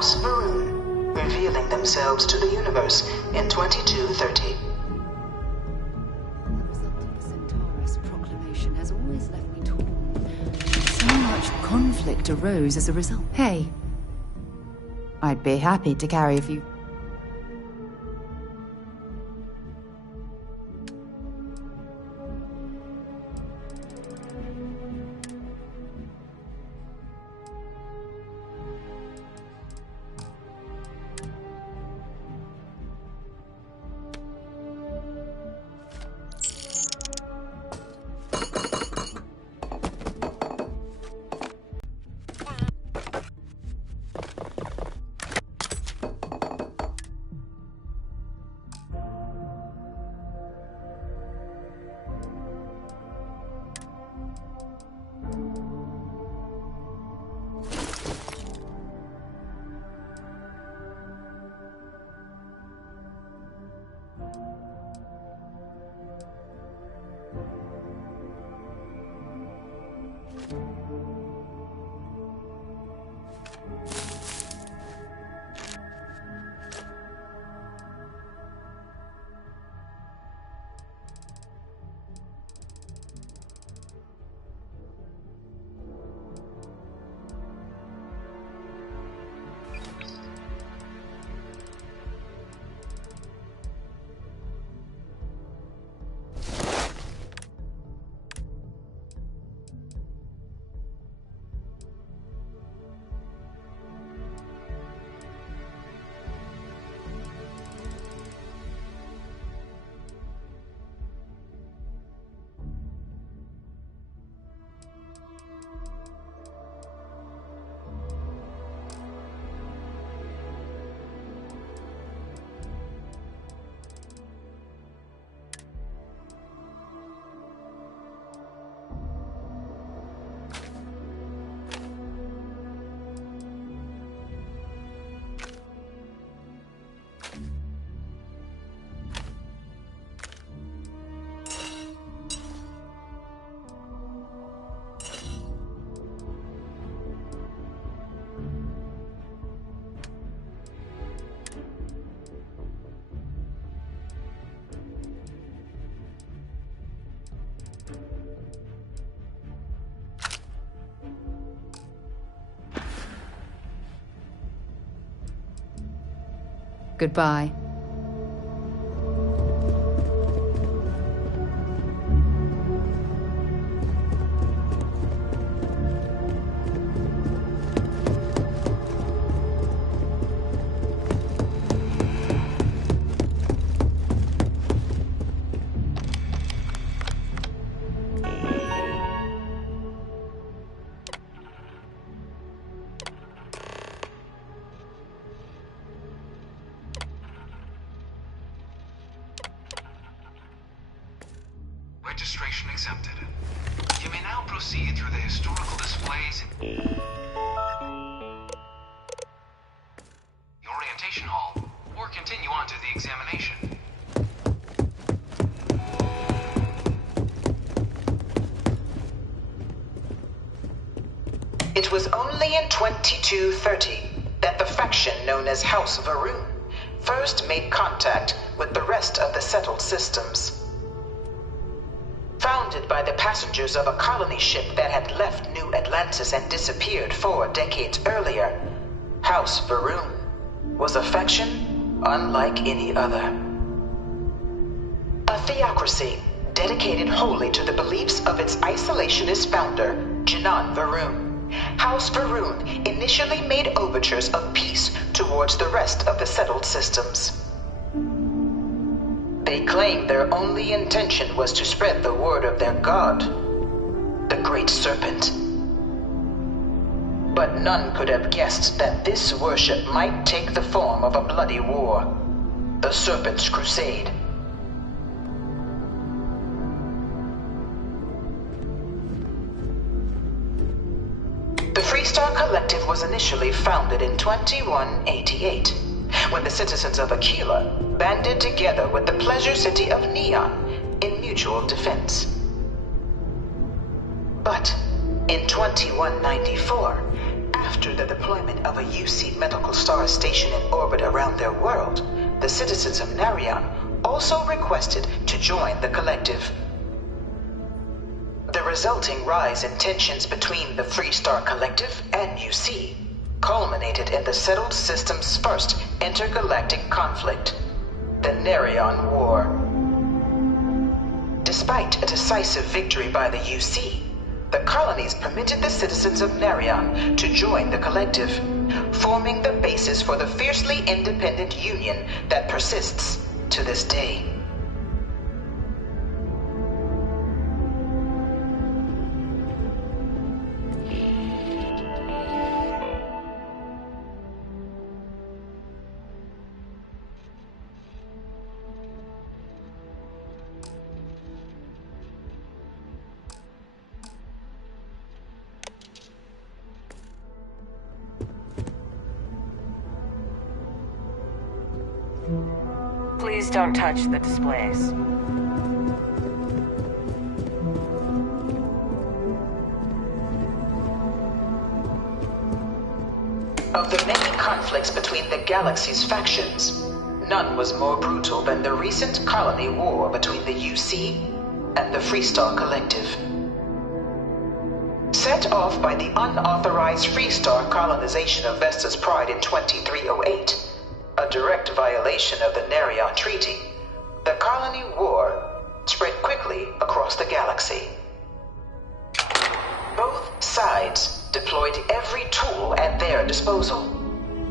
House Varun, revealing themselves to the universe in 2230. The result of the Centaurus proclamation has always left me torn. So much conflict arose as a result. Hey, I'd be happy to carry a few... Goodbye. Registration accepted. You may now proceed through the historical displays in the orientation hall, or continue on to the examination. It was only in 2230 that the faction known as House Varun first made contact with the rest of the settled systems. Founded by the passengers of a colony ship that had left New Atlantis and disappeared 4 decades earlier, House Varun was a faction unlike any other. A theocracy dedicated wholly to the beliefs of its isolationist founder, Janan Varun. House Varun initially made overtures of peace towards the rest of the settled systems. They claimed their only intention was to spread the word of their god, the Great Serpent. But none could have guessed that this worship might take the form of a bloody war, the Serpent's Crusade. The Freestar Collective was initially founded in 2188, when the citizens of Aquila banded together with the Pleasure City of Neon in mutual defense. But in 2194, after After the deployment of a UC medical star station in orbit around their world, the citizens of Narion also requested to join the collective. The resulting rise in tensions between the Freestar Collective and UC culminated in the settled system's first intergalactic conflict, the Narion War. Despite a decisive victory by the UC, the colonies permitted the citizens of Narion to join the collective, forming the basis for the fiercely independent union that persists to this day. Please don't touch the displays. Of the many conflicts between the galaxy's factions, none was more brutal than the recent colony war between the UC and the Freestar Collective. Set off by the unauthorized Freestar colonization of Vesta's Pride in 2308, a direct violation of the Narion Treaty, the colony war spread quickly across the galaxy. Both sides deployed every tool at their disposal.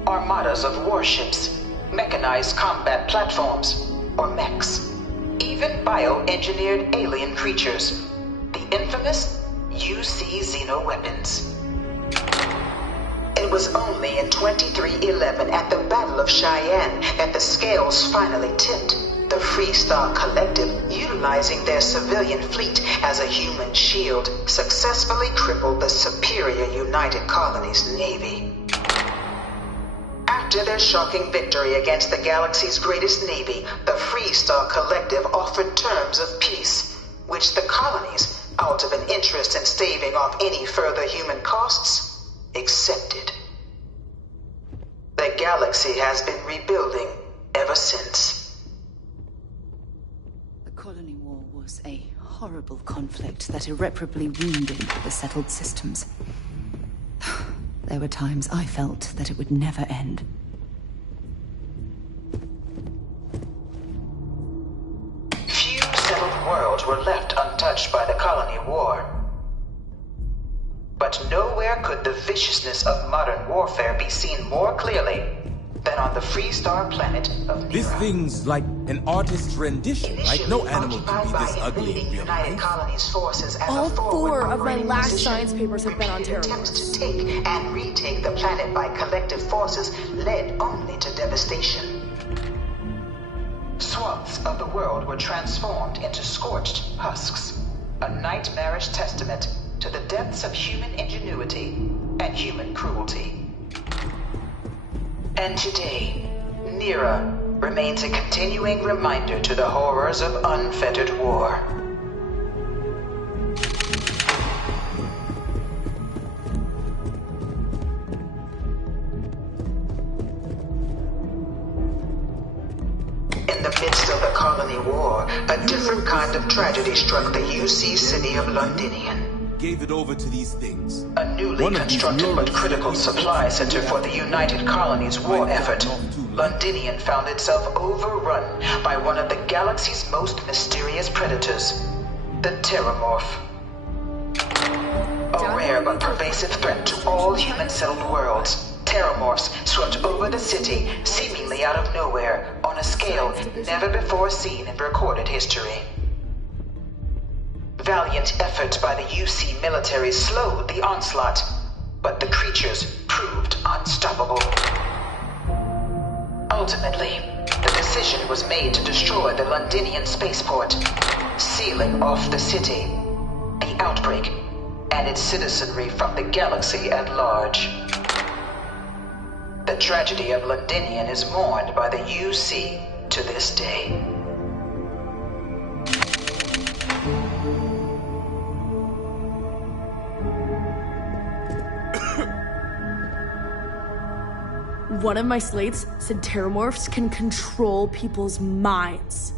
Armadas of warships, mechanized combat platforms, or mechs, even bioengineered alien creatures, the infamous UC xenoweapons. It was only in 2311 at the Battle of Cheyenne that the scales finally tipped, the Freestar Collective, utilizing their civilian fleet as a human shield, successfully crippled the superior United Colonies Navy. After their shocking victory against the galaxy's greatest navy, the Freestar Collective offered terms of peace, which the colonies, out of an interest in staving off any further human costs, accepted. The galaxy has been rebuilding ever since. The colony war was a horrible conflict that irreparably wounded the settled systems. There were times I felt that it would never end. Few settled worlds were left untouched by the colony war. But nowhere could the viciousness of modern warfare be seen more clearly than on the Freestar planet of Nira. This thing's like an artist's rendition. Like no animal can be this ugly in real United life. Colonies forces as All a four of my operating last position. science papers have been on Repeated Terra. attempts to take and retake the planet by collective forces led only to devastation. Swaths of the world were transformed into scorched husks, a nightmarish testament to the depths of human ingenuity and human cruelty. And today, Nira remains a continuing reminder to the horrors of unfettered war. In the midst of the colony war, a different kind of tragedy struck the UC city of Londinian. Gave it over to these things. A newly constructed but critical supply center for the United Colonies war effort, Londinian found itself overrun by one of the galaxy's most mysterious predators, the Terramorph. A rare but pervasive threat to all human-settled worlds, Terramorphs swept over the city, seemingly out of nowhere, on a scale never before seen in recorded history. Valiant efforts by the UC military slowed the onslaught, but the creatures proved unstoppable. Ultimately, the decision was made to destroy the Londinian spaceport, sealing off the city, the outbreak, and its citizenry from the galaxy at large. The tragedy of Londinian is mourned by the UC to this day. One of my slates said terramorphs can control people's minds.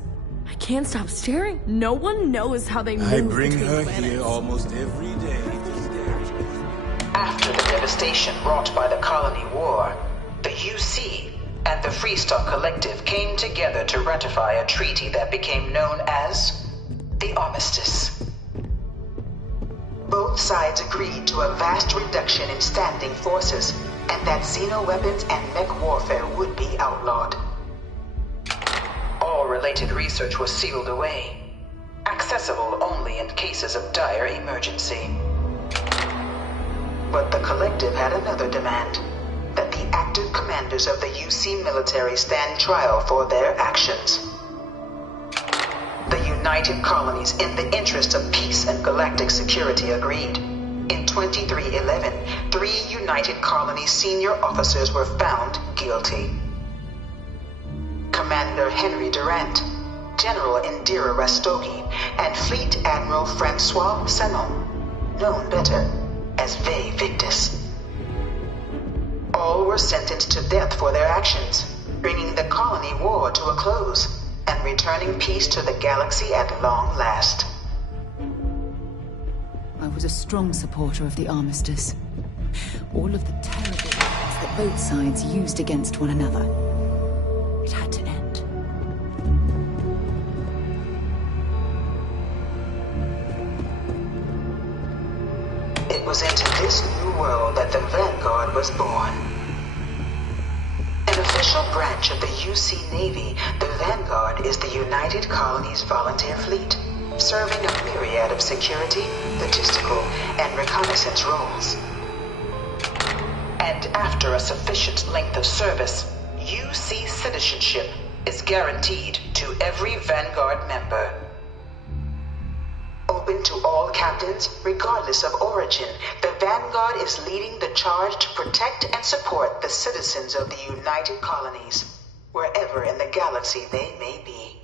I can't stop staring. No one knows how they move I bring between her planets. here almost every day to stare at me. After the devastation wrought by the Colony War, the UC and the Freestar Collective came together to ratify a treaty that became known as the Armistice. Both sides agreed to a vast reduction in standing forces, and that xeno-weapons and mech warfare would be outlawed. All related research was sealed away, accessible only in cases of dire emergency. But the Collective had another demand, that the active commanders of the UC military stand trial for their actions. The United Colonies, in the interest of peace and galactic security, agreed. In 2311, 3 United Colonies senior officers were found guilty. Commander Henry Durant, General Indira Rastogi, and Fleet Admiral Francois Sanon, known better as Ve Victus. All were sentenced to death for their actions, bringing the colony war to a close and returning peace to the galaxy at long last. I was a strong supporter of the Armistice. All of the terrible weapons that both sides used against one another. It had to end. It was into this new world that the Vanguard was born. An official branch of the UC Navy, the Vanguard is the United Colonies Volunteer Fleet, serving a myriad of security, logistical, and reconnaissance roles. And after a sufficient length of service, UC citizenship is guaranteed to every Vanguard member. Open to all captains, regardless of origin, the Vanguard is leading the charge to protect and support the citizens of the United Colonies, wherever in the galaxy they may be.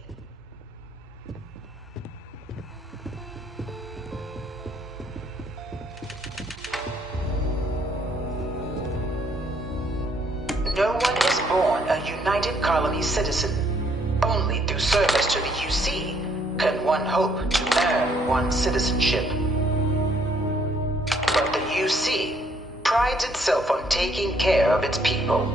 No one is born a United Colony citizen. Only through service to the UC can one hope to earn one's citizenship. But the UC prides itself on taking care of its people.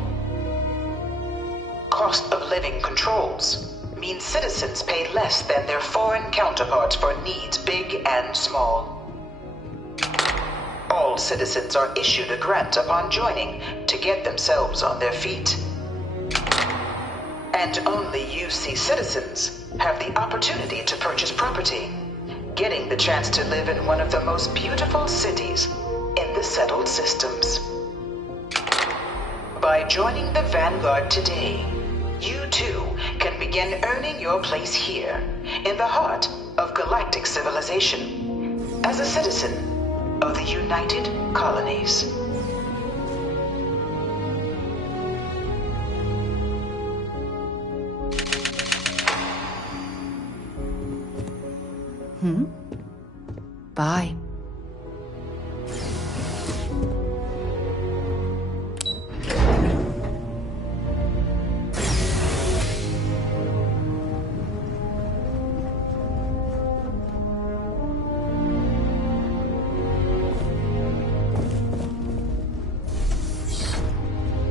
Cost of living controls mean citizens pay less than their foreign counterparts for needs big and small. All citizens are issued a grant upon joining to get themselves on their feet. And only UC citizens have the opportunity to purchase property, getting the chance to live in one of the most beautiful cities in the settled systems. By joining the Vanguard today, you too can begin earning your place here, in the heart of galactic civilization, as a citizen of the United Colonies. Bye.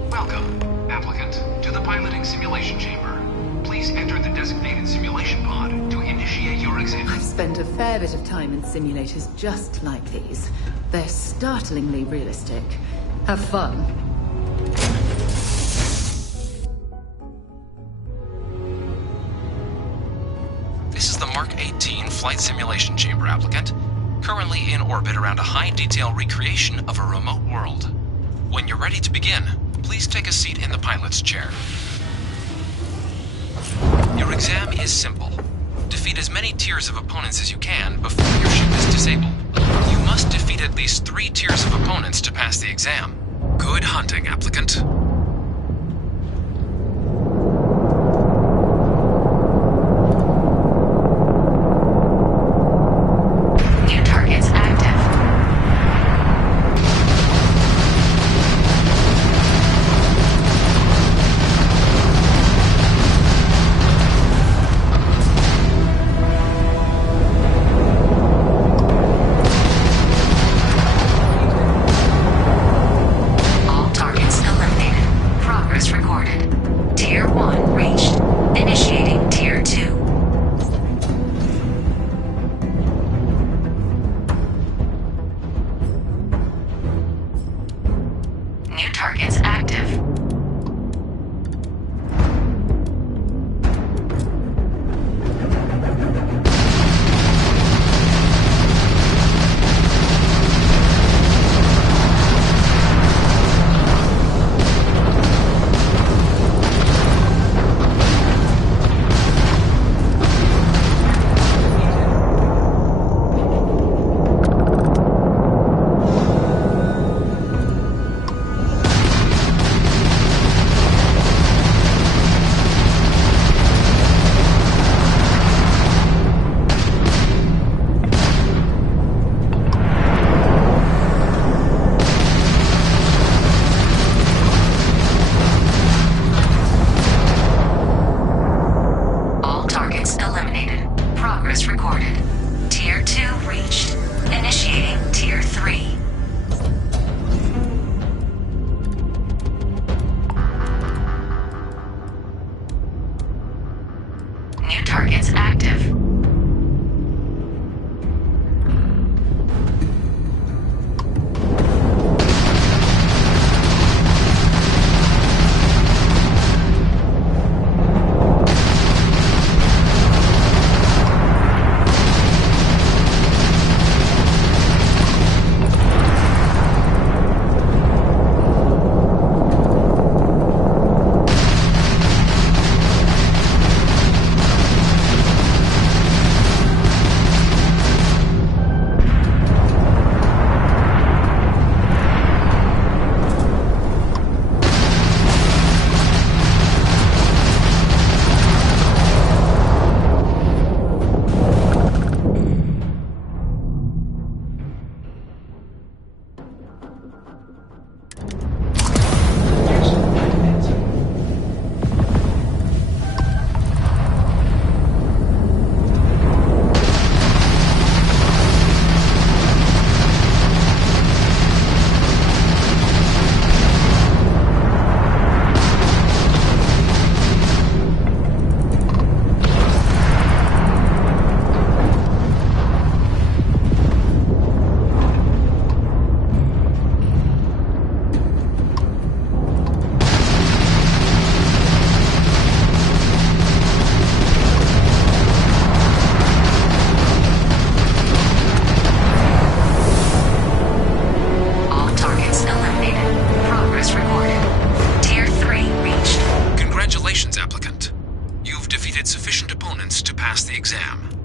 Welcome, applicant, to the piloting simulation chamber. Please enter the designated simulation pod to initiate your exam. I've spent a fair bit of time in simulators just like these. They're startlingly realistic. Have fun. This is the Mark 18 Flight Simulation Chamber, applicant. Currently in orbit around a high-detail recreation of a remote world. When you're ready to begin, please take a seat in the pilot's chair. Your exam is simple. Defeat as many tiers of opponents as you can before your ship is disabled. You must defeat at least 3 tiers of opponents to pass the exam. Good hunting, applicant. New targets active. Progress recorded. Tier 1 reached. Initiating Tier 2. New targets active. Progress recorded. Tier 2 reached. Initiating Tier 3. New targets active.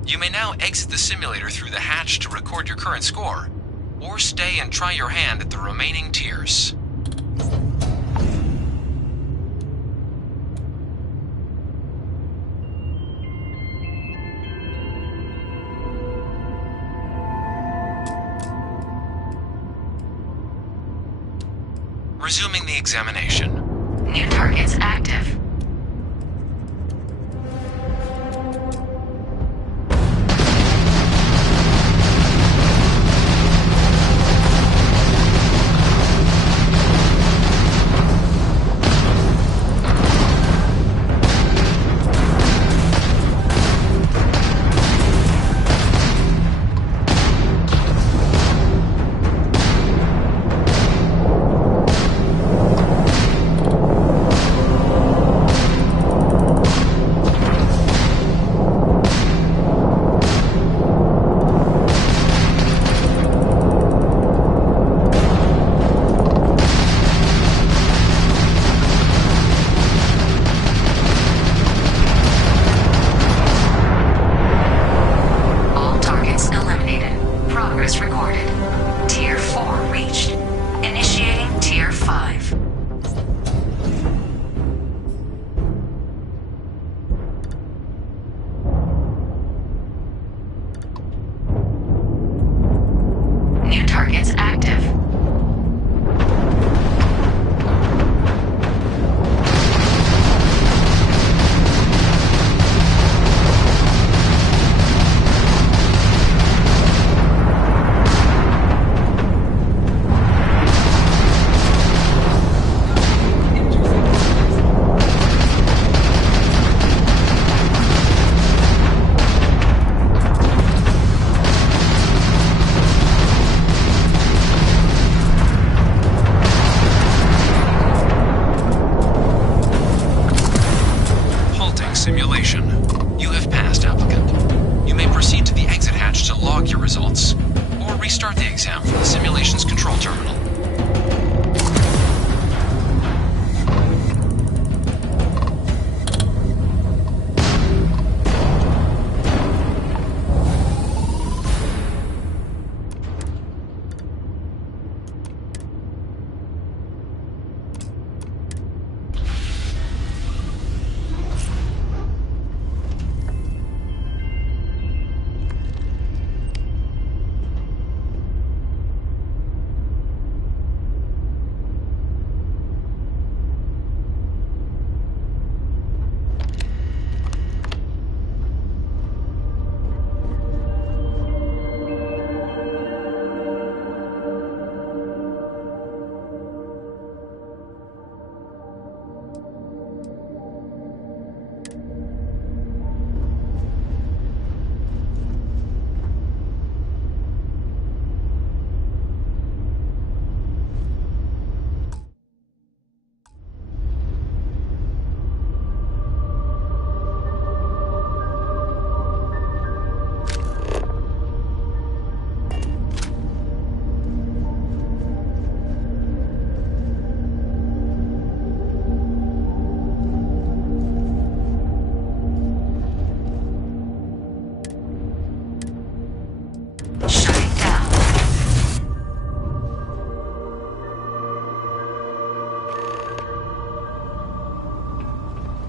You may now exit the simulator through the hatch to record your current score, or stay and try your hand at the remaining tiers. Resuming the examination. New targets active.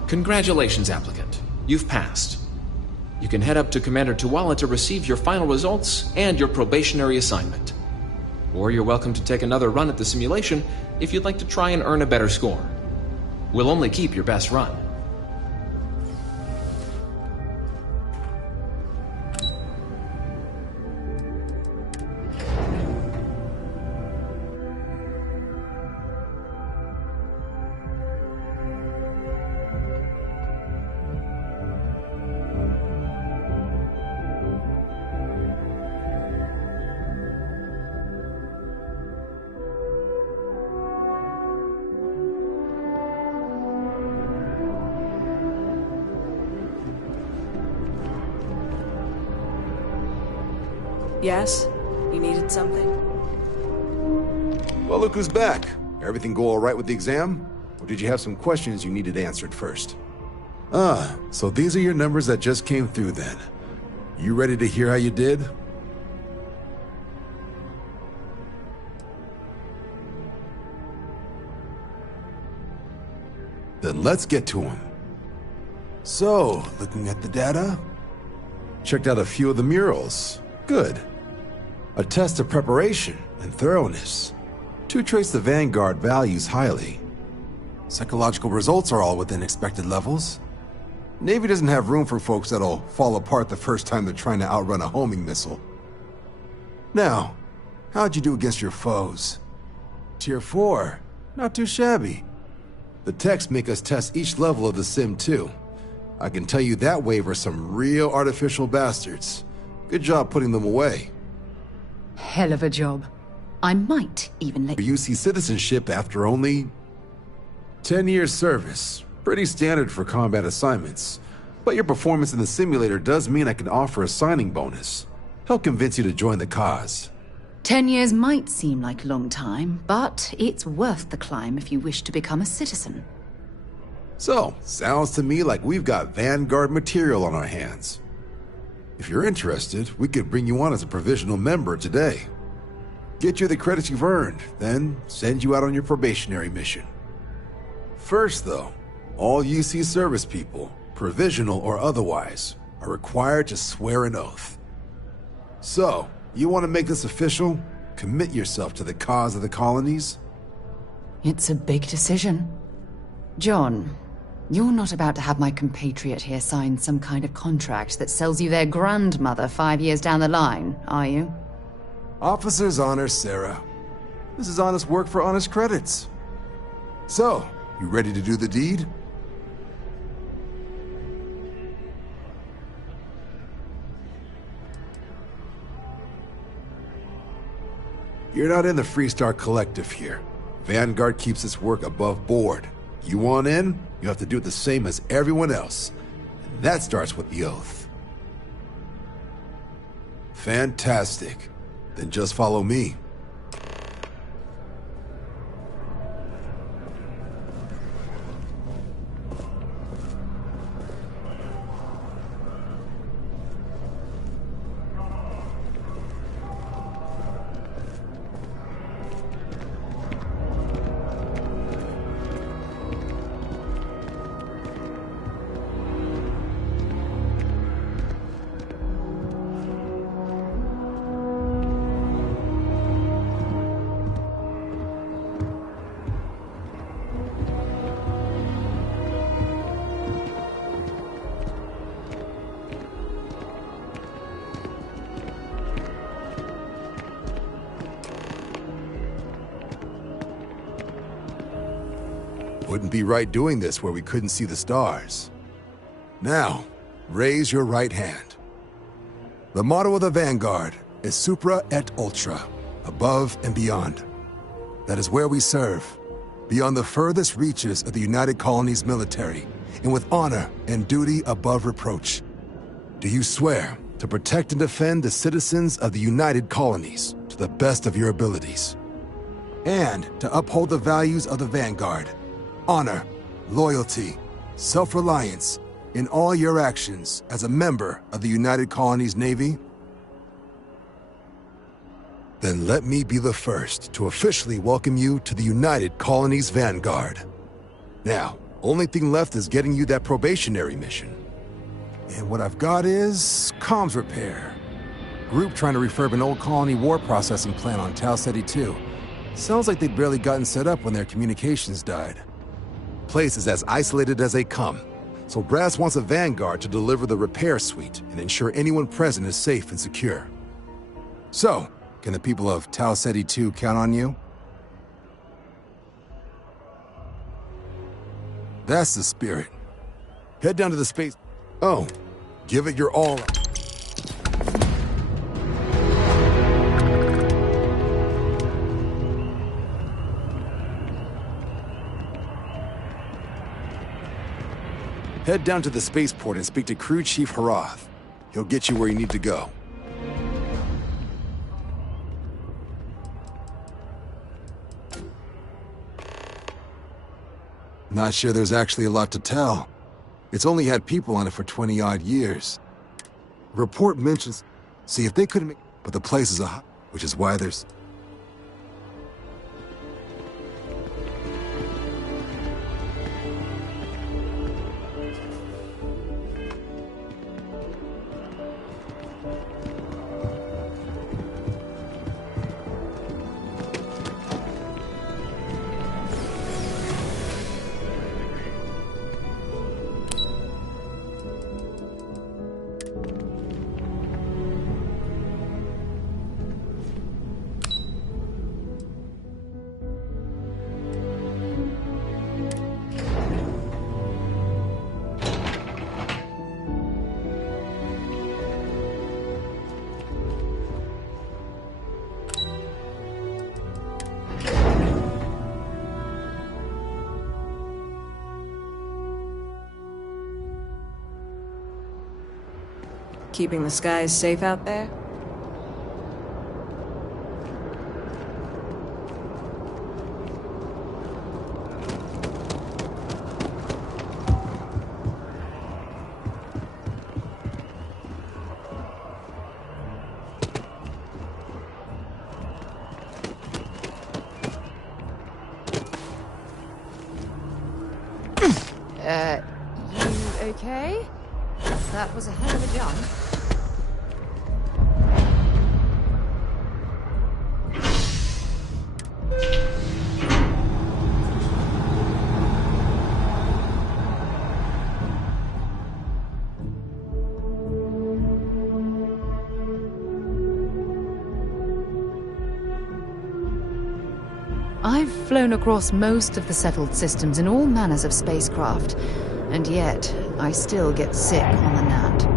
Congratulations, applicant. You've passed. You can head up to Commander Tuala to receive your final results and your probationary assignment. Or you're welcome to take another run at the simulation if you'd like to try and earn a better score. We'll only keep your best run. Yes? You needed something? Well, look who's back. Everything go all right with the exam? Or did you have some questions you needed answered first? Ah, so these are your numbers that just came through then. You ready to hear how you did? Then let's get to them. So, looking at the data, checked out a few of the murals. Good. A test of preparation and thoroughness. Two traits the Vanguard values highly. Psychological results are all within expected levels. Navy doesn't have room for folks that'll fall apart the first time they're trying to outrun a homing missile. Now, how'd you do against your foes? Tier 4. Not too shabby. The techs make us test each level of the sim too. I can tell you that wave are some real artificial bastards. Good job putting them away. Hell of a job. I might even let You see citizenship after only 10 years service. Pretty standard for combat assignments. But your performance in the simulator does mean I can offer a signing bonus. Help convince you to join the cause. 10 years might seem like a long time, but it's worth the climb if you wish to become a citizen. So, sounds to me like we've got Vanguard material on our hands. If you're interested, we could bring you on as a provisional member today. Get you the credits you've earned, then send you out on your probationary mission. First, though, all UC service people, provisional or otherwise, are required to swear an oath. So, you want to make this official? Commit yourself to the cause of the colonies? It's a big decision. John, you're not about to have my compatriot here sign some kind of contract that sells you their grandmother 5 years down the line, are you? Officer's honor, Sarah. This is honest work for honest credits. So, you ready to do the deed? You're not in the Freestar Collective here. Vanguard keeps its work above board. You want in, you have to do it the same as everyone else. And that starts with the oath. Fantastic. Then just follow me. Wouldn't be right doing this where we couldn't see the stars. Now, raise your right hand. The motto of the Vanguard is Supra et Ultra, above and beyond. That is where we serve, beyond the furthest reaches of the United Colonies military, and with honor and duty above reproach. Do you swear to protect and defend the citizens of the United Colonies to the best of your abilities? And to uphold the values of the Vanguard, honor, loyalty, self-reliance in all your actions as a member of the United Colonies Navy? Then let me be the first to officially welcome you to the United Colonies Vanguard. Now, Only thing left is getting you that probationary mission. And what I've got is comms repair. Group trying to refurb an old colony war processing plant on Tau Ceti 2. Sounds like they'd barely gotten set up when their communications died. Place is as isolated as they come, so Brass wants a vanguard to deliver the repair suite and ensure anyone present is safe and secure. So, can the people of Tau Ceti 2 count on you? That's the spirit. Head down to the space... Oh, give it your all. Head down to the spaceport and speak to Crew Chief Harath. He'll get you where you need to go. Not sure there's actually a lot to tell. It's only had people on it for 20-odd years. Report mentions... See, if they couldn't make... But the place is a... Which is why there's... Keeping the skies safe out there? You okay? That was a hell of a jump. I've flown across most of the settled systems in all manners of spacecraft, and yet I still get sick on the Nat.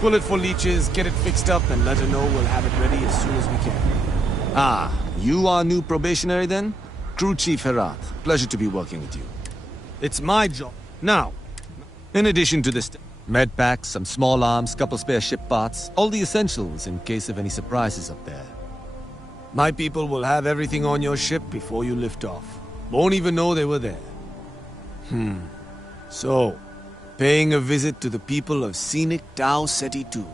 Pull it for leeches, get it fixed up, and let her know we'll have it ready as soon as we can. Ah, you are new probationary then? Crew Chief Herath. Pleasure to be working with you. It's my job. Now, in addition to this, med packs, some small arms, couple spare ship parts, all the essentials in case of any surprises up there. my people will have everything on your ship before you lift off. Won't even know they were there. So, paying a visit to the people of scenic Tau Ceti 2.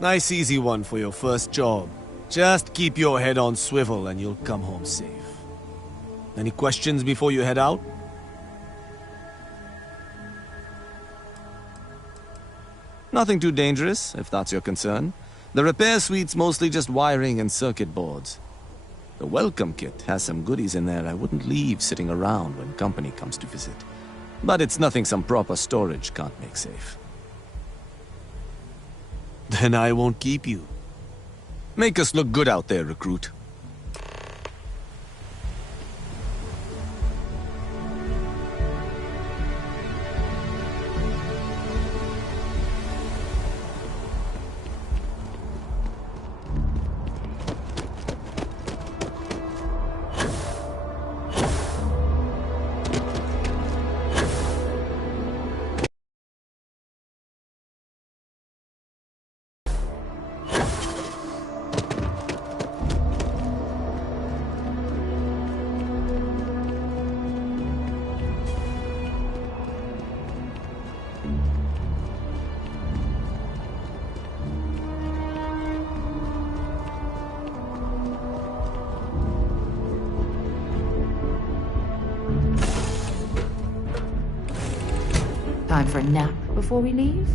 Nice easy one for your first job. Just keep your head on swivel and you'll come home safe. Any questions before you head out? Nothing too dangerous, if that's your concern. The repair suite's mostly just wiring and circuit boards. The welcome kit has some goodies in there I wouldn't leave sitting around when company comes to visit. But it's nothing some proper storage can't make safe. Then I won't keep you. Make us look good out there, recruit. Time for a nap before we leave?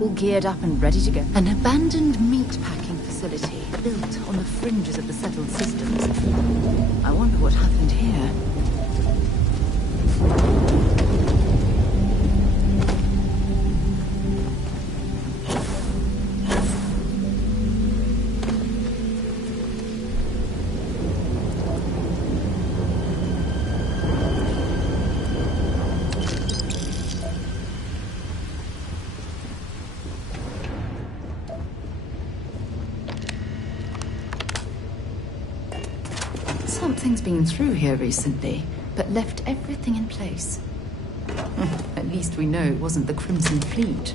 all geared up and ready to go. An abandoned meat-packing facility built on the fringes of the settled systems. I wonder what happened here. Something's been through here recently, but left everything in place. At least we know it wasn't the Crimson Fleet.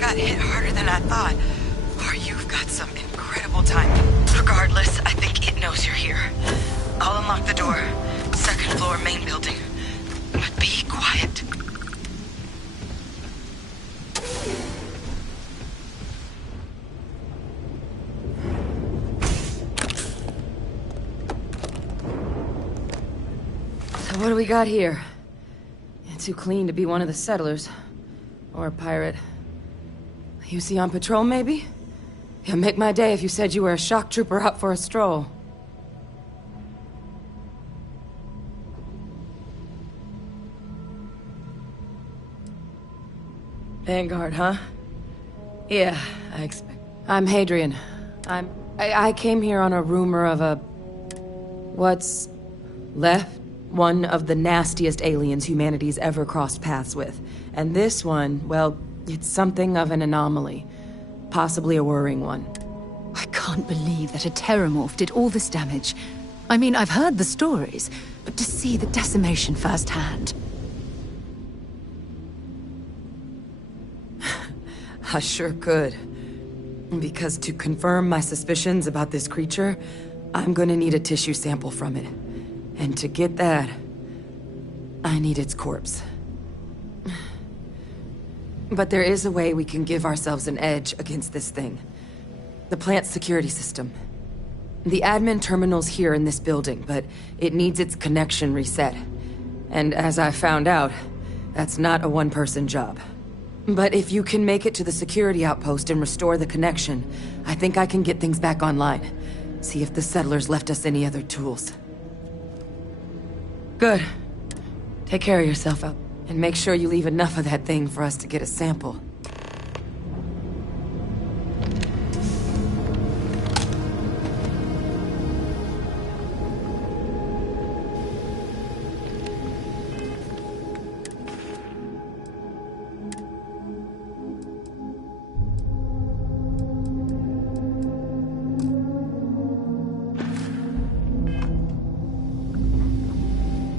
got hit harder than I thought. Or you've got some incredible timing. Regardless, I think it knows you're here. I'll unlock the door. Second floor, main building. But be quiet. So what do we got here? Too clean to be one of the settlers. Or a pirate. You see on patrol, maybe? Yeah, make my day if you said you were a shock trooper out for a stroll. Vanguard, huh? Yeah, I expect. I'm Hadrian. I came here on a rumor of a... What's... left? One of the nastiest aliens humanity's ever crossed paths with. And this one, well, it's something of an anomaly. Possibly a worrying one. I can't believe that a terramorph did all this damage. I mean, I've heard the stories, but to see the decimation firsthand... I sure could. Because to confirm my suspicions about this creature, I'm gonna need a tissue sample from it. And to get that, I need its corpse. But there is a way we can give ourselves an edge against this thing. The plant's security system. The admin terminal's here in this building, but it needs its connection reset. And as I found out, that's not a one-person job. But if you can make it to the security outpost and restore the connection, I think I can get things back online. See if the settlers left us any other tools. Good. Take care of yourself out. And make sure you leave enough of that thing for us to get a sample.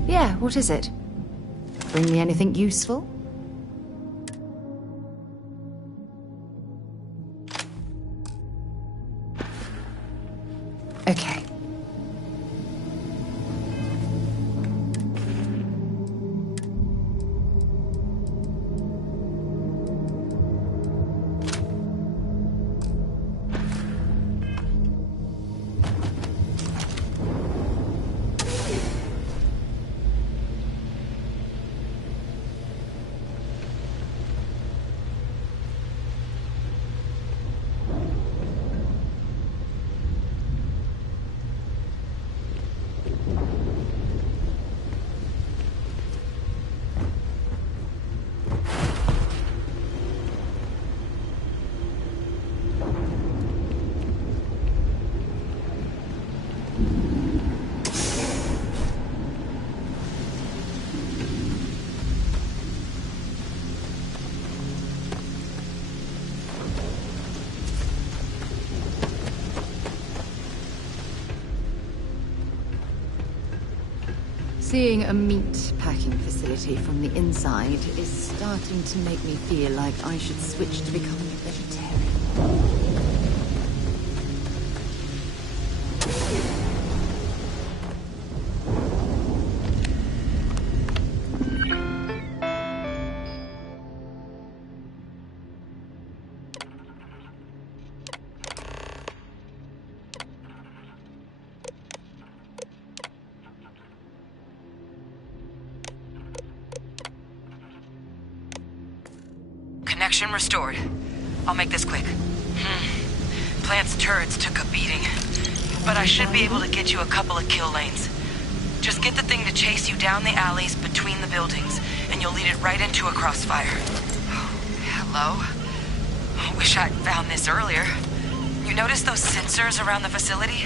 Yeah, what is it? Bring me anything useful? Okay. Seeing a meat packing facility from the inside is starting to make me feel like I should switch to becoming a vegetarian. Connection restored. I'll make this quick. Plant's turrets took a beating, but I should be able to get you a couple of kill lanes. Just get the thing to chase you down the alleys between the buildings, and you'll lead it right into a crossfire. Oh, hello? Wish I'd found this earlier. You notice those sensors around the facility?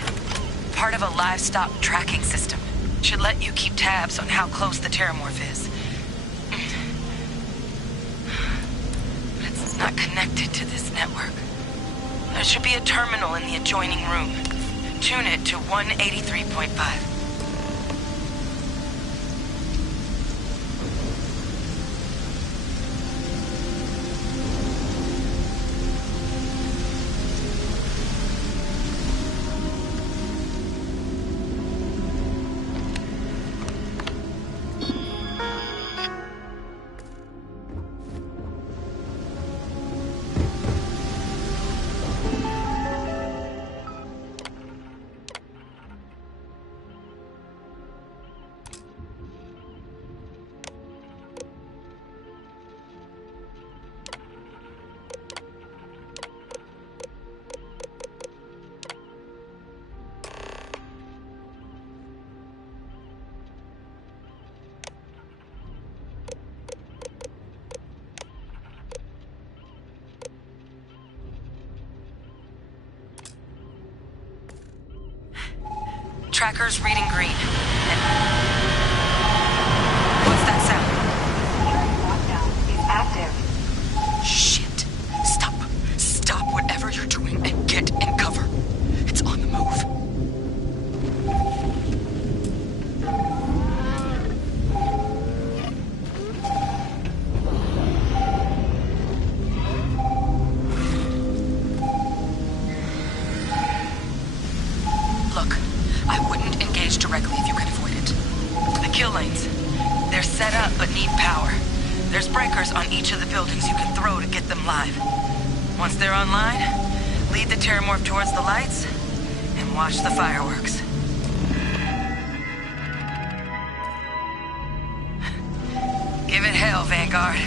Part of a livestock tracking system. Should let you keep tabs on how close the terramorph is. Not connected to this network. There should be a terminal in the adjoining room. Tune it to 183.5. Tracker's reading green. What's that sound? Lockdown is active. Shit. Stop. Stop whatever you're doing and get in cover. It's on the move. Look, I wouldn't engage directly if you can avoid it. The kill lanes. They're set up but need power. There's breakers on each of the buildings you can throw to get them live. Once they're online, lead the terramorph towards the lights and watch the fireworks. Give it hell, Vanguard.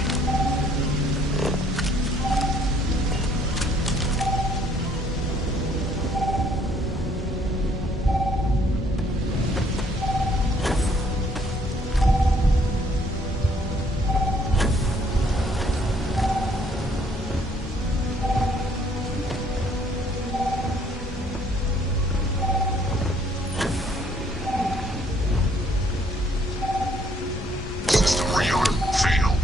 System rearm failed.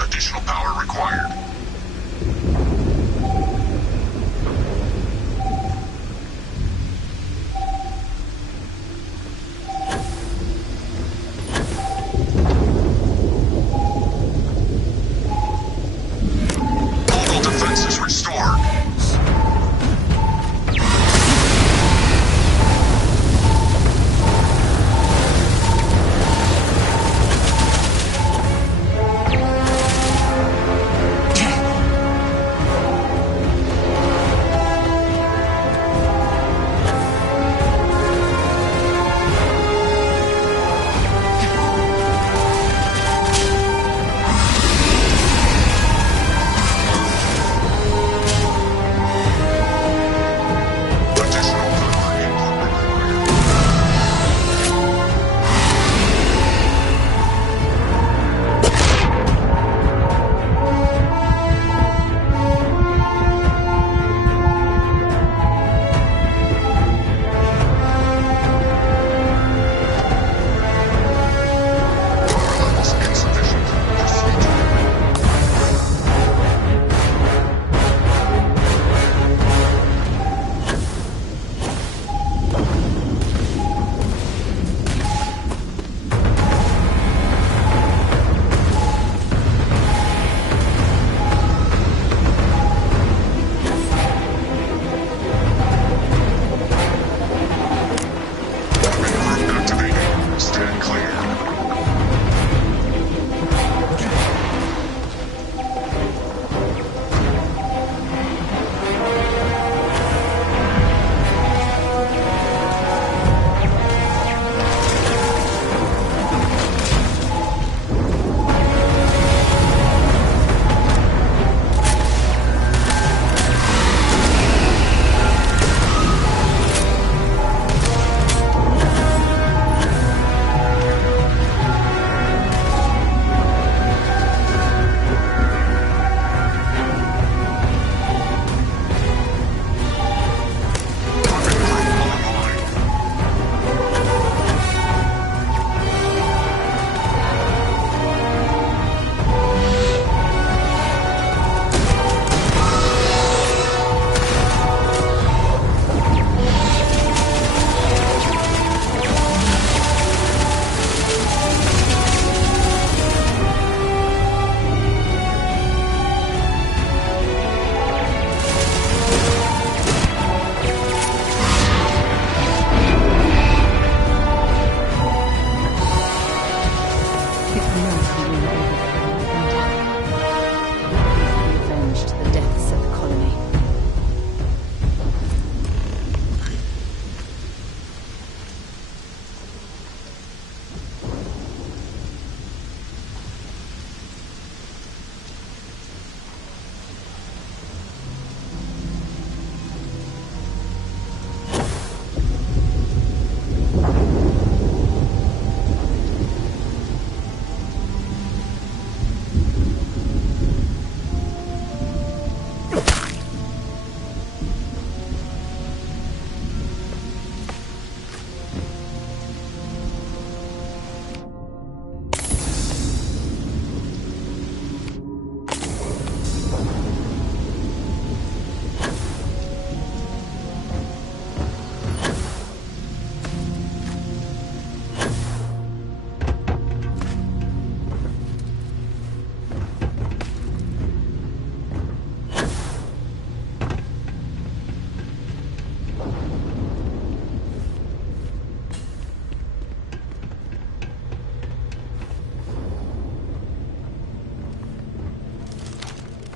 Additional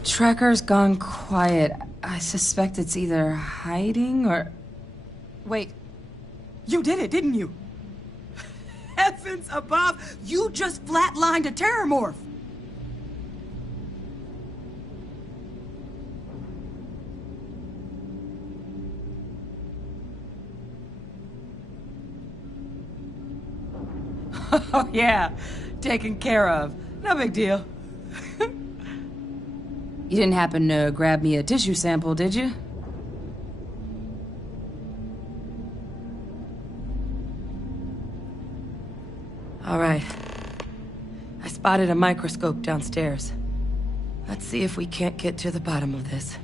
tracker's gone quiet. I suspect it's either hiding or... Wait. You did it, didn't you? Heavens above! You just flatlined a terramorph! Oh, yeah. Taken care of. No big deal. You didn't happen to grab me a tissue sample, did you? All right. I spotted a microscope downstairs. Let's see if we can't get to the bottom of this.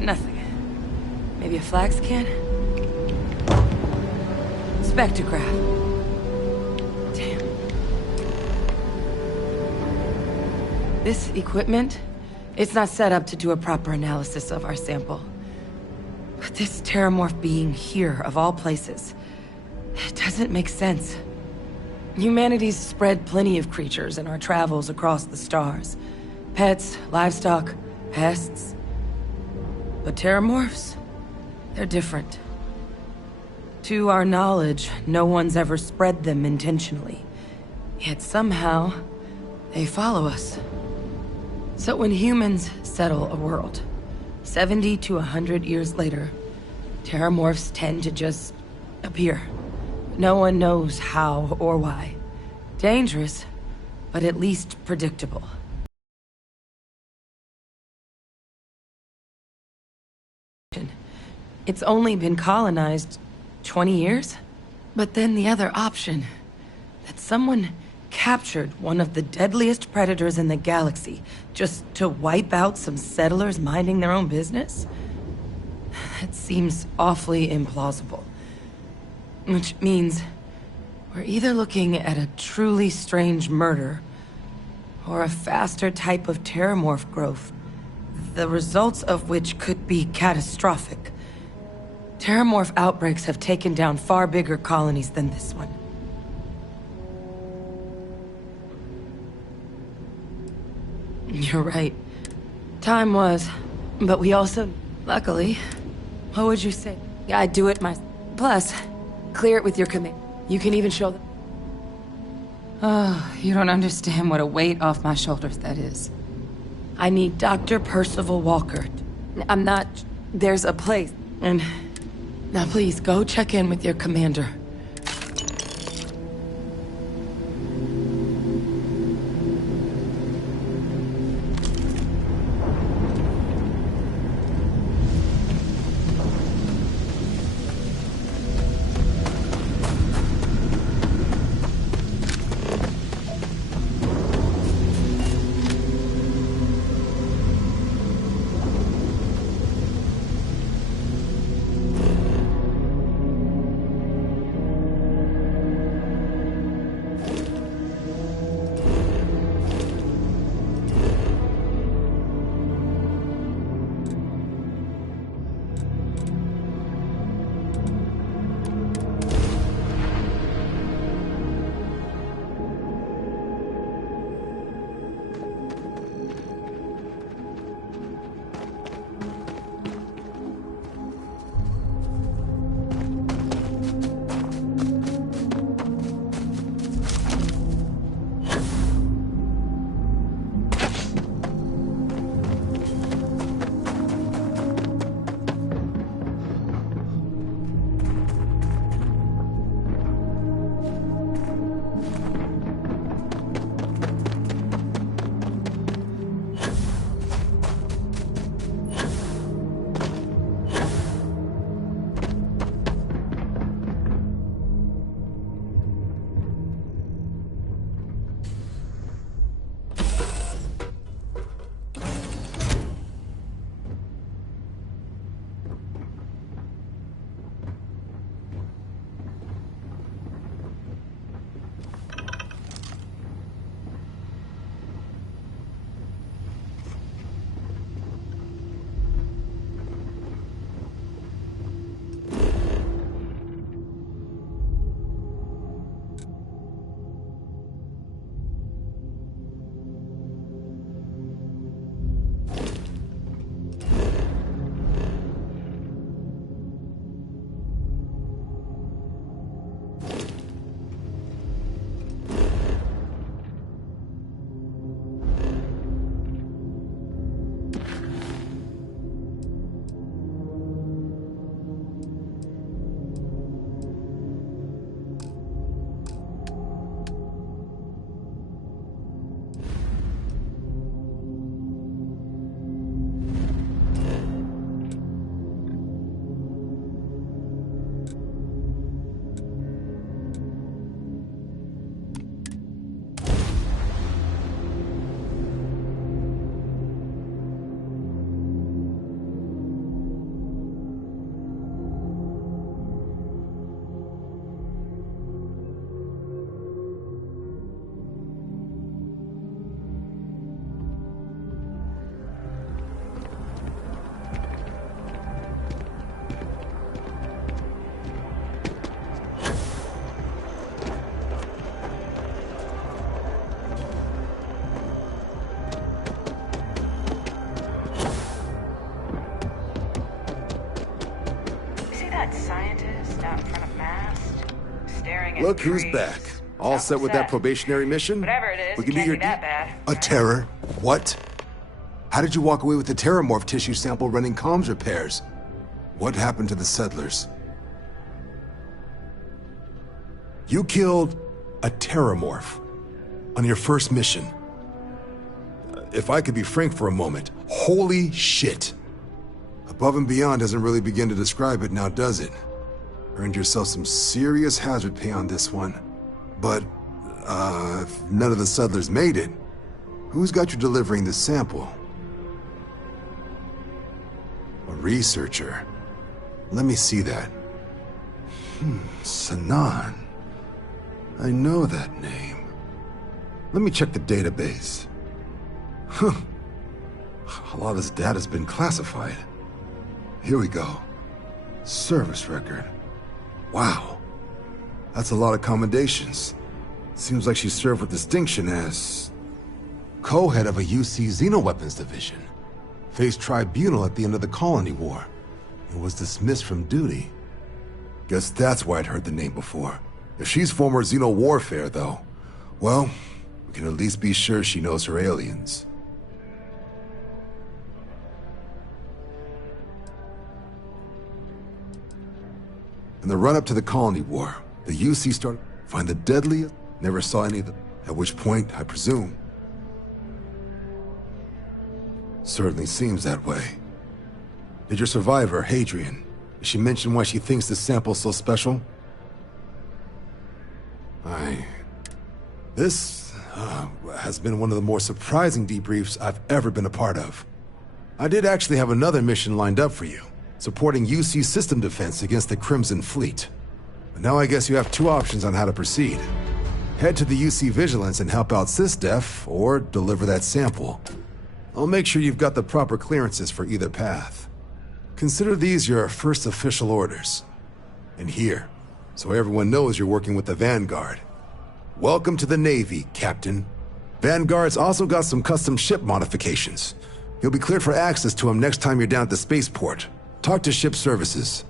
Nothing. Maybe a flag scan? Spectrograph. Damn. This equipment, it's not set up to do a proper analysis of our sample. But this terramorph being here, of all places, it doesn't make sense. Humanity's spread plenty of creatures in our travels across the stars. Pets, livestock, pests. But terramorphs? They're different. To our knowledge, no one's ever spread them intentionally. Yet somehow, they follow us. So when humans settle a world, 70 to 100 years later, terramorphs tend to just appear. No one knows how or why. Dangerous, but at least predictable. It's only been colonized 20 years? But then the other option, that someone captured one of the deadliest predators in the galaxy just to wipe out some settlers minding their own business? That seems awfully implausible. Which means we're either looking at a truly strange murder or a faster type of terramorph growth, the results of which could be catastrophic. Terramorph outbreaks have taken down far bigger colonies than this one. You're right. Time was, but we also... Luckily, what would you say? I'd do it myself. Plus, clear it with your command. You can even show them. Oh, you don't understand what a weight off my shoulders that is. I need Dr. Percival Walker. I'm not... There's a place. And... Now please, go check in with your commander. Look who's back. All set with that probationary mission? Whatever it is, We it can do can't your be that bad. A terror? What? How did you walk away with the terramorph tissue sample running comms repairs? What happened to the settlers? You killed a terramorph on your first mission. If I could be frank for a moment, holy shit. Above and beyond doesn't really begin to describe it now, does it? Earned yourself some serious hazard pay on this one. But, if none of the settlers made it, who's got you delivering the sample? A researcher. Let me see that. Sanan. I know that name. Let me check the database. Huh. A lot of this data's been classified. Here we go. Service record. Wow. That's a lot of commendations. Seems like she served with distinction as co-head of a UC Xenoweapons division. Faced tribunal at the end of the Colony War and was dismissed from duty. Guess that's why I'd heard the name before. If she's former Xeno warfare, though, well, we can at least be sure she knows her aliens. In the run-up to the Colony War, the UC started to find the deadliest. Never saw any of them. At which point, I presume. Certainly seems that way. Did your survivor, Hadrian, did she mention why she thinks this sample's so special? This has been one of the more surprising debriefs I've ever been a part of. I did actually have another mission lined up for you, supporting UC system defense against the Crimson Fleet. But now I guess you have two options on how to proceed. Head to the UC Vigilance and help out SysDef, or deliver that sample. I'll make sure you've got the proper clearances for either path. Consider these your first official orders. And here, so everyone knows you're working with the Vanguard. Welcome to the Navy, Captain. Vanguard's also got some custom ship modifications. You'll be cleared for access to them next time you're down at the spaceport. Talk to ship services.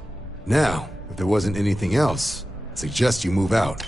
Now, if there wasn't anything else, I suggest you move out.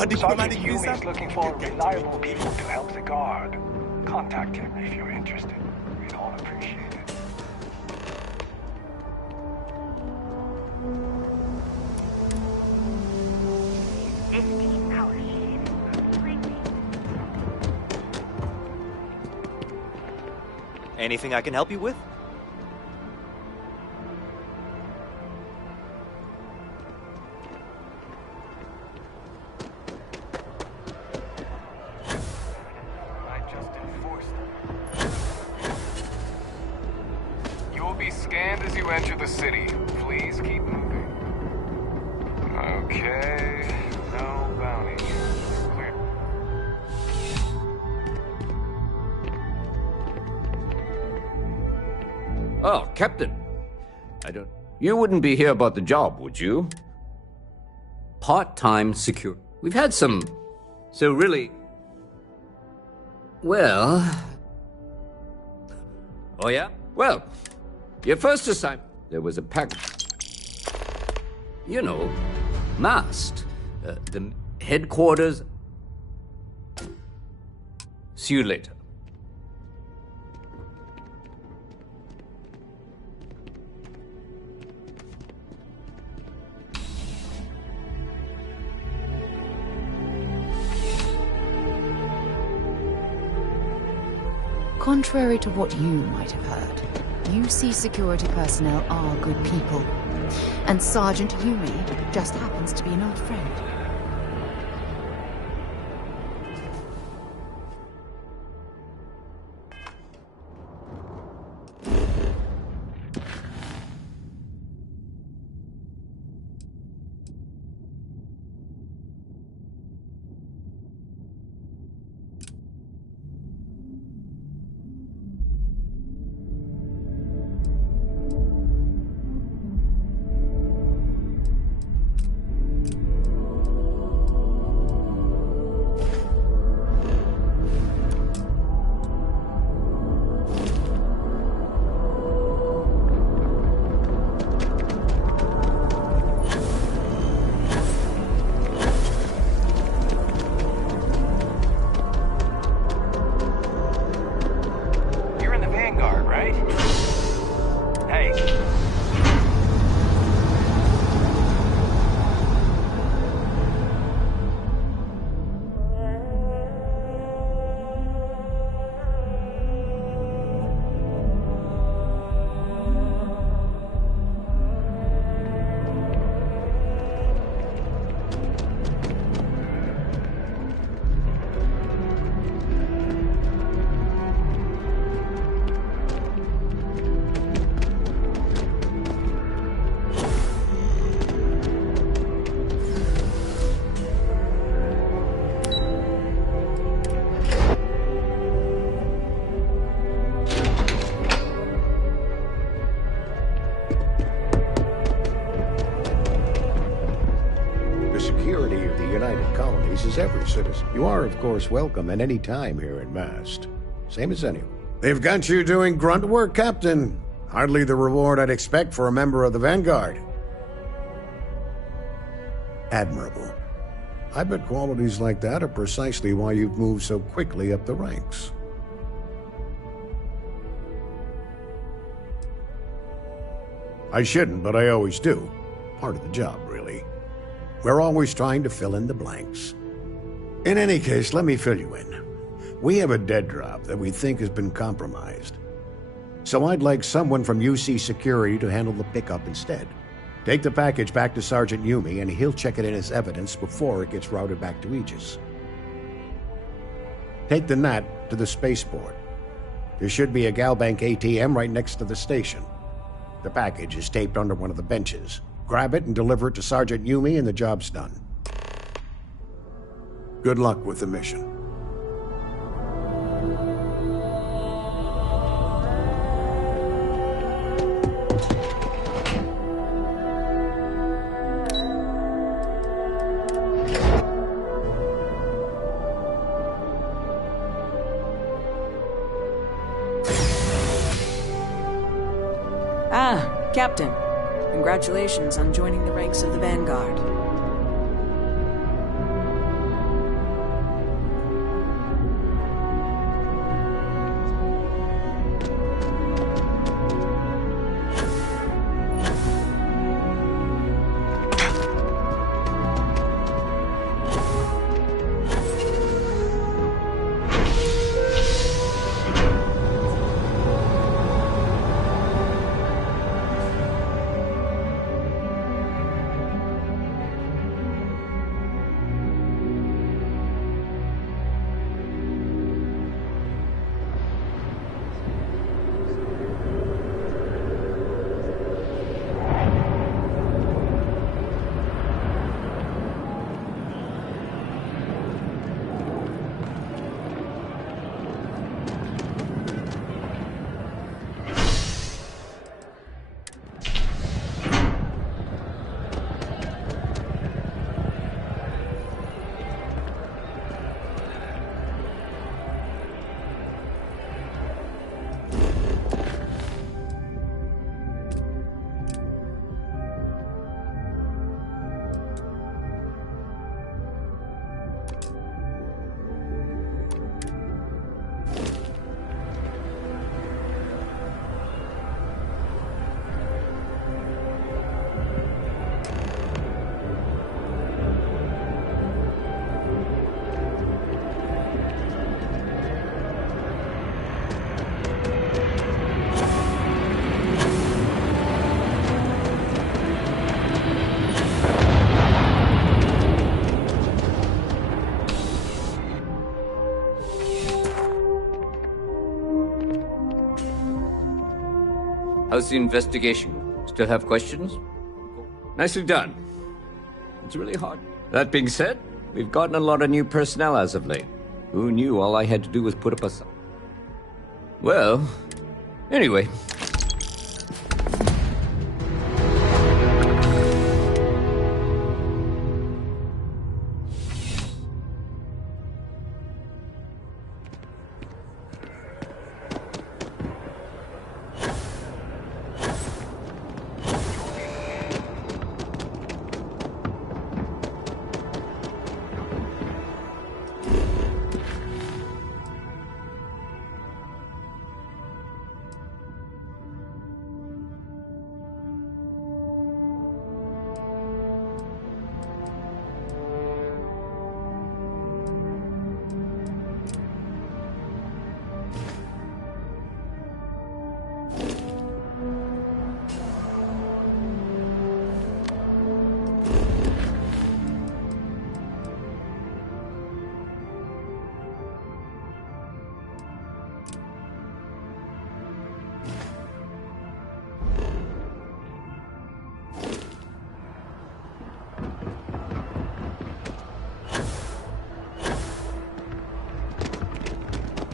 A diplomatic visa? Is looking for reliable people to help the guard. Contact him if you're interested. We'd all appreciate it. Anything I can help you with? You'll be scanned as you enter the city. Please keep moving. Okay, no bounty. Clear. Oh, Captain. You wouldn't be here about the job, would you? Part-time secure. We've had some... So really... Well... Oh, yeah? Well, your first assignment... There was a package... You know, masked. The headquarters... See you later. Contrary to what you might have heard, UC security personnel are good people. And Sergeant Yumi just happens to be an old friend. As every citizen. You are, of course, welcome at any time here in Mast. Same as anyone. They've got you doing grunt work, Captain. Hardly the reward I'd expect for a member of the Vanguard. Admirable. I bet qualities like that are precisely why you've moved so quickly up the ranks. I shouldn't, but I always do. Part of the job, really. We're always trying to fill in the blanks. In any case, let me fill you in. We have a dead drop that we think has been compromised. So I'd like someone from UC Security to handle the pickup instead. Take the package back to Sergeant Yumi and he'll check it in as evidence before it gets routed back to Aegis. Take the Nat to the spaceport. There should be a Galbank ATM right next to the station. The package is taped under one of the benches. Grab it and deliver it to Sergeant Yumi and the job's done. Good luck with the mission. Ah, Captain. Congratulations on joining the ranks of the Vanguard. How's the investigation? Still have questions? Nicely done. It's really hard. That being said, we've gotten a lot of new personnel as of late. Who knew all I had to do was put up a... Well, anyway.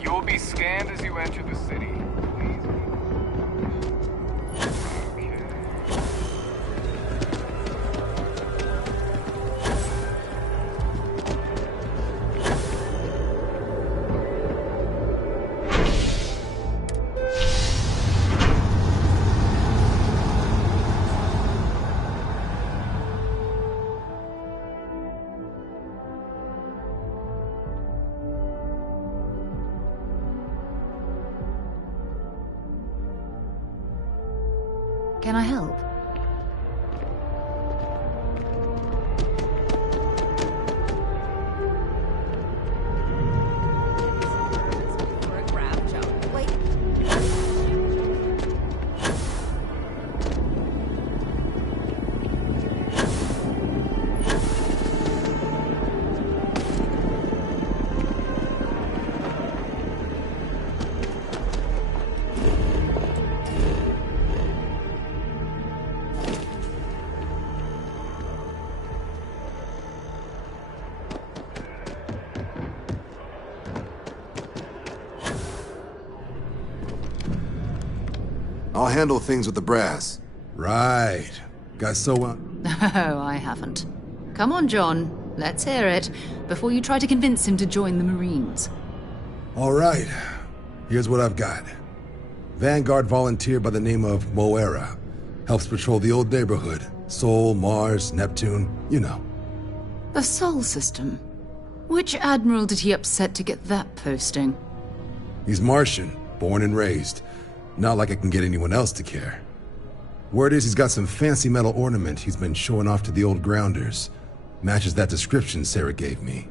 You'll be scanned as you enter the city. Please. Can I help? I'll handle things with the brass. Right. Got so... Oh, I haven't. Come on, John. Let's hear it, before you try to convince him to join the Marines. All right. Here's what I've got. Vanguard volunteer by the name of Moera. Helps patrol the old neighborhood. Sol, Mars, Neptune, you know. The Sol system? Which admiral did he upset to get that posting? He's Martian, born and raised. Not like I can get anyone else to care. Word is he's got some fancy metal ornament he's been showing off to the old grounders. Matches that description Sarah gave me.